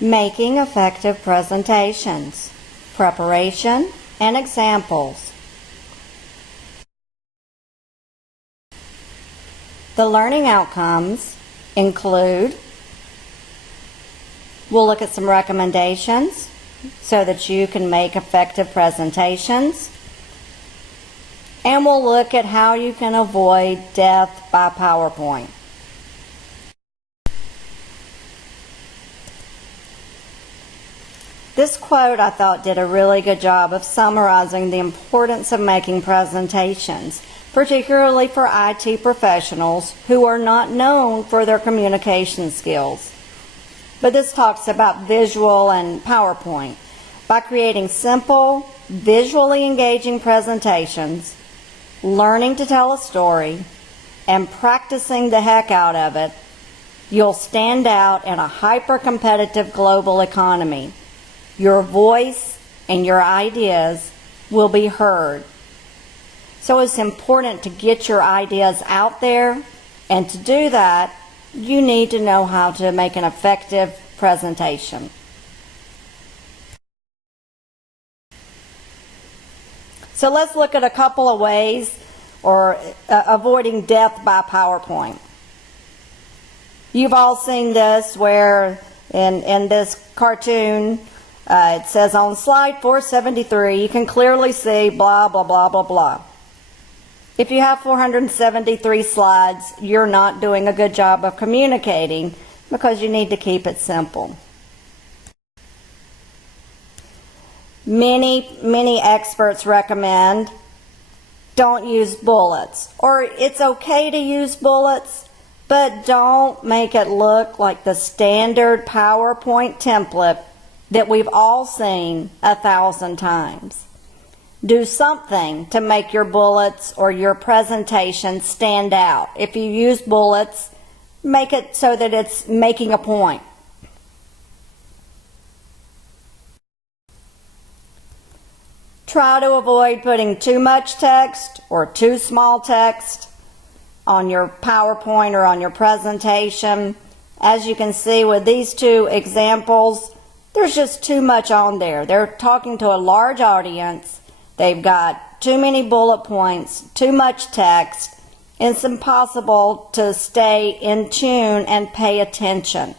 Making effective presentations, preparation, and examples. The learning outcomes include, we'll look at some recommendations so that you can make effective presentations, and we'll look at how you can avoid death by PowerPoint. This quote, I thought, did a really good job of summarizing the importance of making presentations, particularly for IT professionals who are not known for their communication skills. But this talks about visual and PowerPoint. By creating simple, visually engaging presentations, learning to tell a story, and practicing the heck out of it, you'll stand out in a hyper-competitive global economy. Your voice and your ideas will be heard. So it's important to get your ideas out there, and to do that, you need to know how to make an effective presentation. So let's look at a couple of ways or avoiding death by PowerPoint. You've all seen this where in this cartoon, it says on slide 473, you can clearly see blah, blah, blah, blah, blah. If you have 473 slides, you're not doing a good job of communicating because you need to keep it simple. Many experts recommend don't use bullets, or it's okay to use bullets, but don't make it look like the standard PowerPoint template that we've all seen 1,000 times. Do something to make your bullets or your presentation stand out. If you use bullets, make it so that it's making a point. Try to avoid putting too much text or too small text on your PowerPoint or on your presentation. As you can see with these two examples, there's just too much on there. They're talking to a large audience. They've got too many bullet points, too much text. It's impossible to stay in tune and pay attention.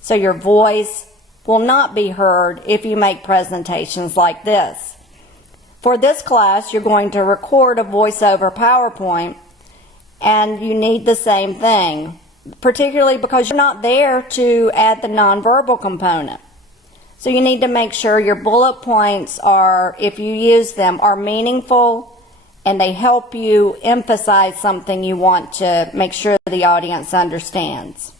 So your voice will not be heard if you make presentations like this. For this class, you're going to record a voiceover PowerPoint, and you need the same thing, particularly because you're not there to add the nonverbal component. So you need to make sure your bullet points are, if you use them, are meaningful and they help you emphasize something you want to make sure the audience understands.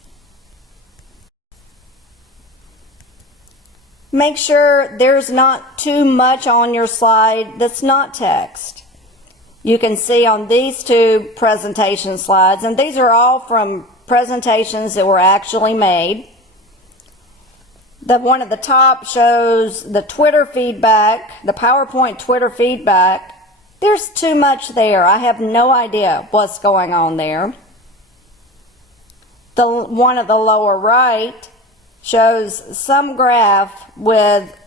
Make sure there's not too much on your slide that's not text. You can see on these two presentation slides, and these are all from presentations that were actually made. The one at the top shows the Twitter feedback, the PowerPoint Twitter feedback. There's too much there. I have no idea what's going on there. The one at the lower right shows some graph with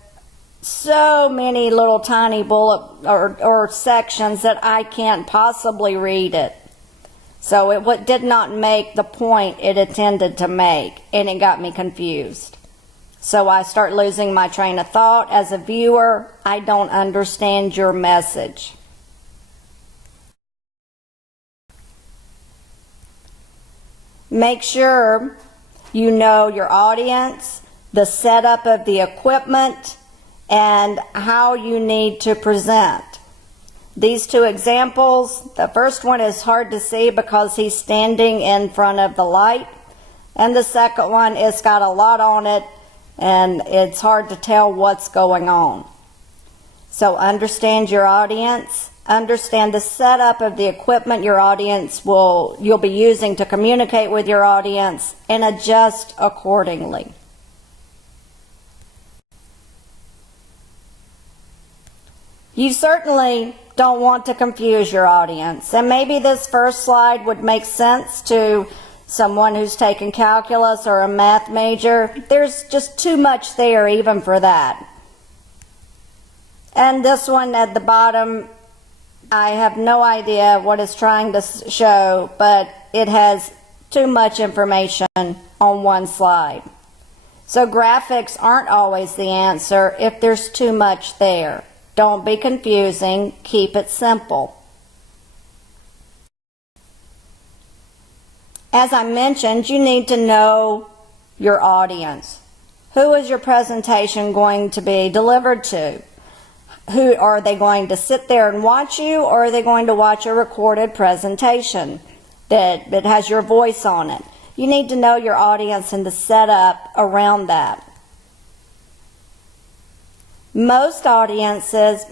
so many little tiny bullet or sections that I can't possibly read it. So it did not make the point it intended to make, and it got me confused. So I start losing my train of thought. As a viewer, I don't understand your message. Make sure you know your audience, the setup of the equipment, and how you need to present. These two examples, the first one is hard to see because he's standing in front of the light, and the second one, it's got a lot on it, and it's hard to tell what's going on. So understand your audience, understand the setup of the equipment you'll be using to communicate with your audience, and adjust accordingly. You certainly don't want to confuse your audience, and maybe this first slide would make sense to someone who's taken calculus or a math major, there's just too much there even for that. And this one at the bottom, I have no idea what it's trying to show, but it has too much information on one slide. So graphics aren't always the answer if there's too much there. Don't be confusing, keep it simple. As I mentioned, you need to know your audience. Who is your presentation going to be delivered to? Who are they going to sit there and watch you, or are they going to watch a recorded presentation that has your voice on it? You need to know your audience and to set up around that. Most audiences,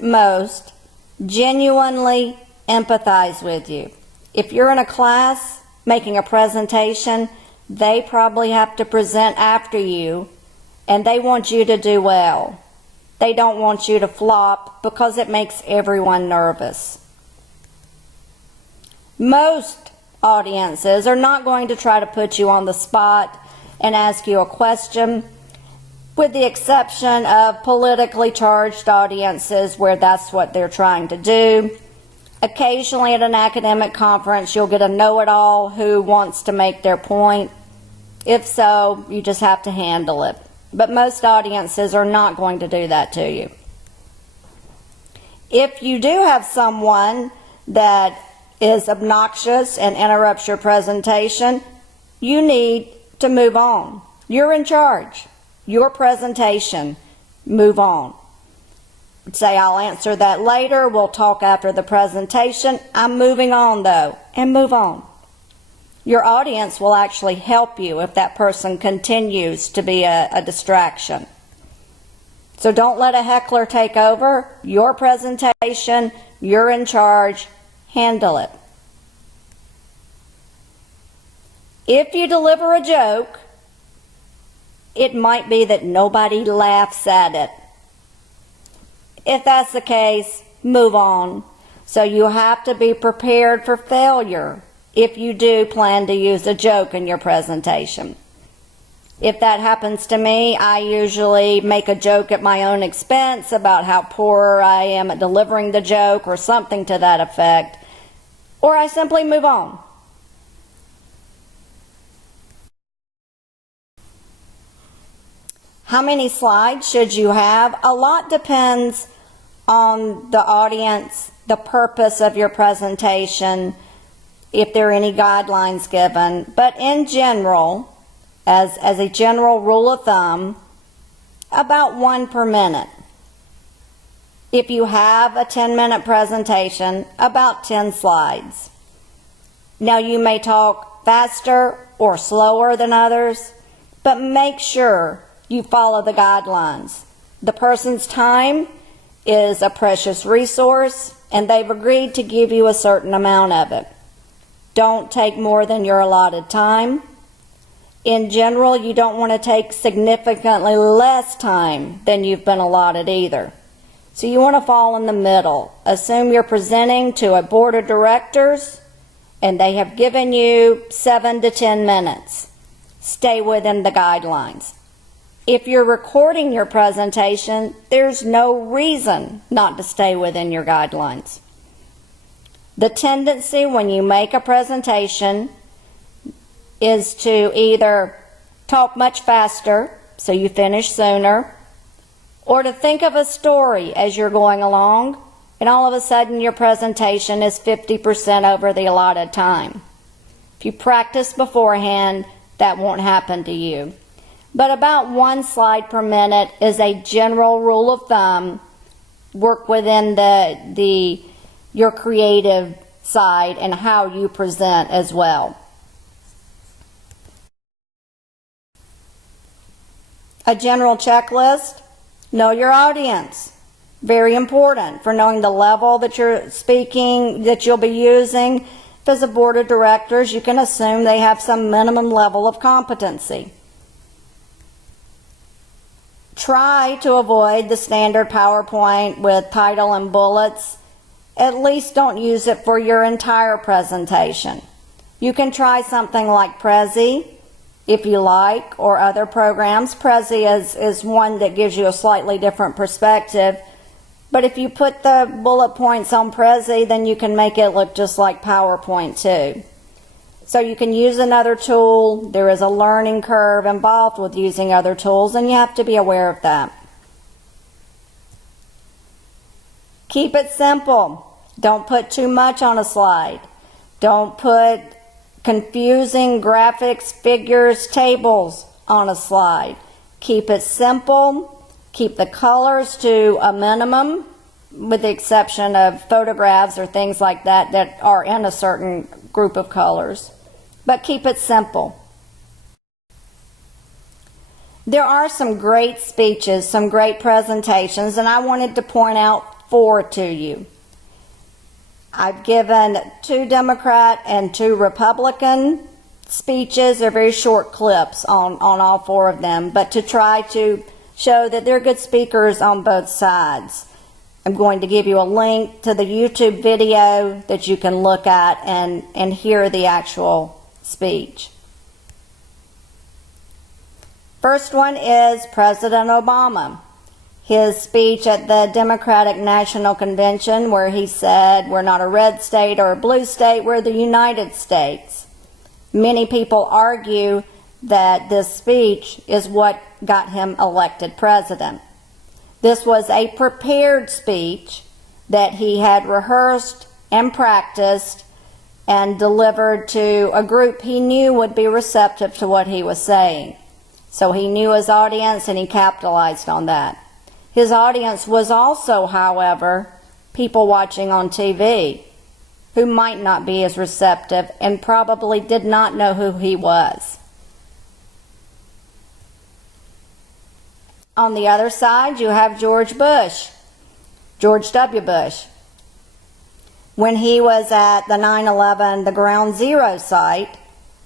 genuinely empathize with you. If you're in a class making a presentation, they probably have to present after you, and they want you to do well. They don't want you to flop because it makes everyone nervous. Most audiences are not going to try to put you on the spot and ask you a question, with the exception of politically charged audiences where that's what they're trying to do. Occasionally at an academic conference, you'll get a know-it-all who wants to make their point. If so, you just have to handle it. But most audiences are not going to do that to you. If you do have someone that is obnoxious and interrupts your presentation, you need to move on. You're in charge. Your presentation, move on. Say, I'll answer that later, we'll talk after the presentation. I'm moving on though, and move on. Your audience will actually help you if that person continues to be a distraction. So don't let a heckler take over your presentation. You're in charge. Handle it. If you deliver a joke, it might be that nobody laughs at it. If that's the case, move on. So you have to be prepared for failure if you do plan to use a joke in your presentation. If that happens to me, I usually make a joke at my own expense about how poor I am at delivering the joke or something to that effect, or I simply move on. How many slides should you have? A lot depends on the audience, the purpose of your presentation, if there are any guidelines given. But in general, as a general rule of thumb, about 1 per minute. If you have a 10-minute presentation, about 10 slides. Now you may talk faster or slower than others, but make sure you follow the guidelines. The person's time is a precious resource, and they've agreed to give you a certain amount of it. Don't take more than your allotted time. In general, you don't want to take significantly less time than you've been allotted either. So you want to fall in the middle. Assume you're presenting to a board of directors and they have given you 7 to 10 minutes. Stay within the guidelines. If you're recording your presentation, there's no reason not to stay within your guidelines. The tendency when you make a presentation is to either talk much faster, so you finish sooner, or to think of a story as you're going along, and all of a sudden your presentation is 50% over the allotted time. If you practice beforehand, that won't happen to you. But about 1 slide per minute is a general rule of thumb. Work within your creative side and how you present as well. A general checklist. Know your audience. Very important for knowing the level that you're speaking, that you'll be using. If as a board of directors, you can assume they have some minimum level of competency. Try to avoid the standard PowerPoint with title and bullets. At least don't use it for your entire presentation. You can try something like Prezi if you like, or other programs. Prezi is one that gives you a slightly different perspective. But if you put the bullet points on Prezi, then you can make it look just like PowerPoint too. So you can use another tool. There is a learning curve involved with using other tools, and you have to be aware of that. Keep it simple. Don't put too much on a slide. Don't put confusing graphics, figures, tables on a slide. Keep it simple. Keep the colors to a minimum, with the exception of photographs or things like that that are in a certain group of colors. But keep it simple. There are some great speeches, some great presentations, and I wanted to point out 4 to you. I've given 2 Democrat and 2 Republican speeches. They're very short clips on all 4 of them, but to try to show that they're good speakers on both sides. I'm going to give you a link to the YouTube video that you can look at and hear the actual speech. First one is President Obama. His speech at the Democratic National Convention, where he said, "We're not a red state or a blue state, we're the United States." Many people argue that this speech is what got him elected president. This was a prepared speech that he had rehearsed and practiced and delivered to a group he knew would be receptive to what he was saying. So he knew his audience and he capitalized on that. His audience was also, however, people watching on TV who might not be as receptive and probably did not know who he was. On the other side, you have George W. Bush. When he was at the 9/11, the Ground Zero site,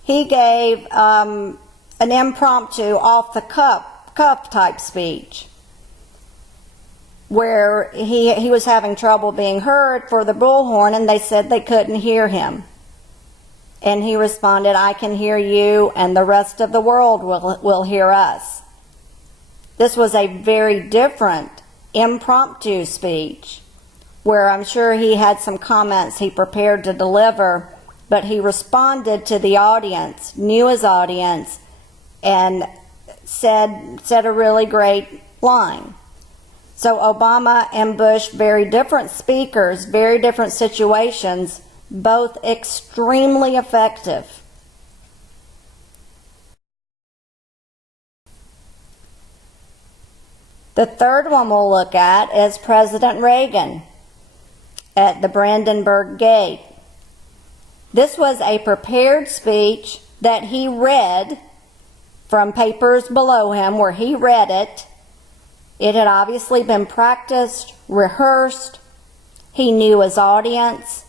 he gave an impromptu, off-the-cuff type speech where he was having trouble being heard for the bullhorn, and they said they couldn't hear him. And he responded, "I can hear you, and the rest of the world will hear us." This was a very different impromptu speech where I'm sure he had some comments he prepared to deliver, but he responded to the audience, knew his audience, and said a really great line. So Obama and Bush, very different speakers, very different situations, both extremely effective. The third one we'll look at is President Reagan at the Brandenburg Gate. This was a prepared speech that he read from papers below him, where he read it. It had obviously been practiced, rehearsed. He knew his audience.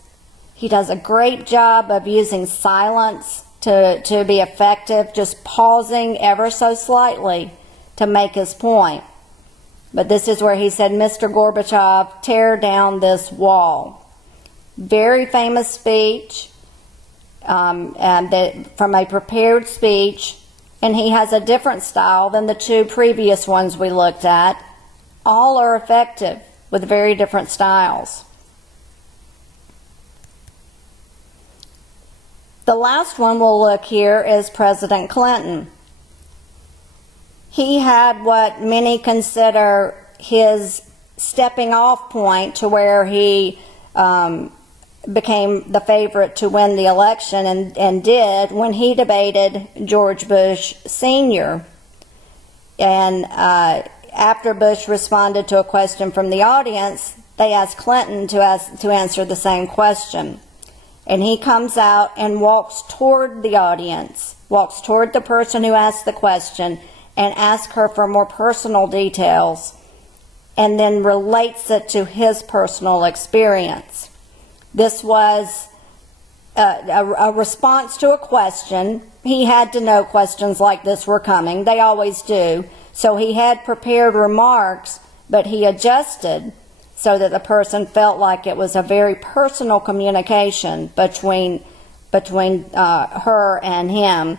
He does a great job of using silence to be effective, just pausing ever so slightly to make his point. But this is where he said, "Mr. Gorbachev, tear down this wall." Very famous speech, from a prepared speech, and he has a different style than the 2 previous ones we looked at. All are effective with very different styles. The last one we'll look here is President Clinton. He had what many consider his stepping off point to where he became the favorite to win the election, and did, when he debated George Bush Sr. And after Bush responded to a question from the audience, they asked Clinton to answer the same question. And he comes out and walks toward the audience, walks toward the person who asked the question, and asks her for more personal details, and then relates it to his personal experience. This was a response to a question. He had to know questions like this were coming. They always do. So he had prepared remarks, but he adjusted so that the person felt like it was a very personal communication between between her and him.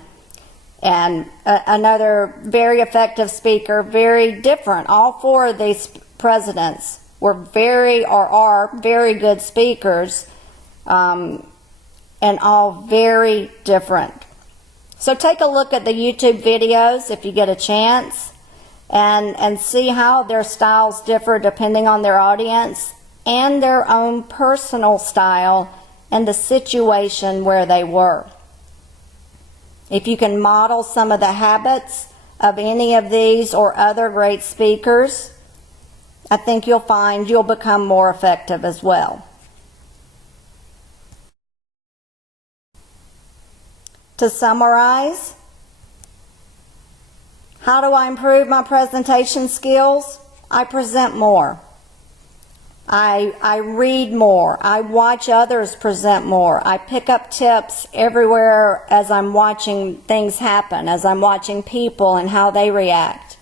And another very effective speaker, very different. All four of these presidents were are very good speakers, and all very different. So take a look at the YouTube videos if you get a chance, and see how their styles differ depending on their audience and their own personal style and the situation where they were. If you can model some of the habits of any of these or other great speakers, I think you'll find you'll become more effective as well. To summarize, how do I improve my presentation skills? I present more. I read more. I watch others present more. I pick up tips everywhere as I'm watching things happen, as I'm watching people and how they react.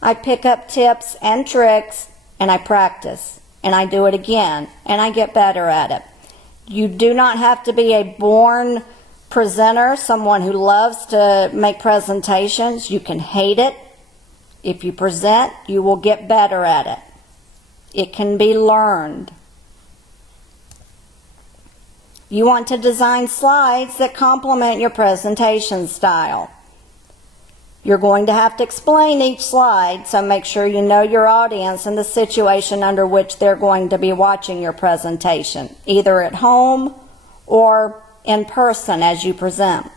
I pick up tips and tricks, and I practice, and I do it again, and I get better at it. You do not have to be a born presenter, someone who loves to make presentations. You can hate it. If you present, you will get better at it. It can be learned. You want to design slides that complement your presentation style. You're going to have to explain each slide, so make sure you know your audience and the situation under which they're going to be watching your presentation, either at home or in person as you present.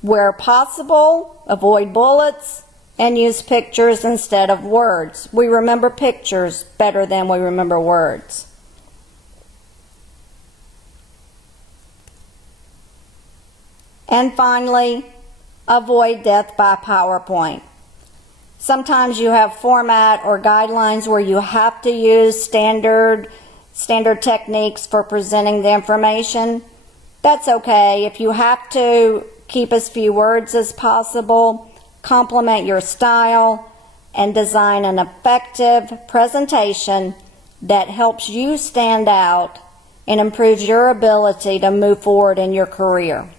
Where possible, avoid bullets and use pictures instead of words. We remember pictures better than we remember words. And finally, avoid death by PowerPoint. Sometimes you have format or guidelines where you have to use standard techniques for presenting the information. That's okay. If you have to keep as few words as possible, complement your style, and design an effective presentation that helps you stand out and improves your ability to move forward in your career.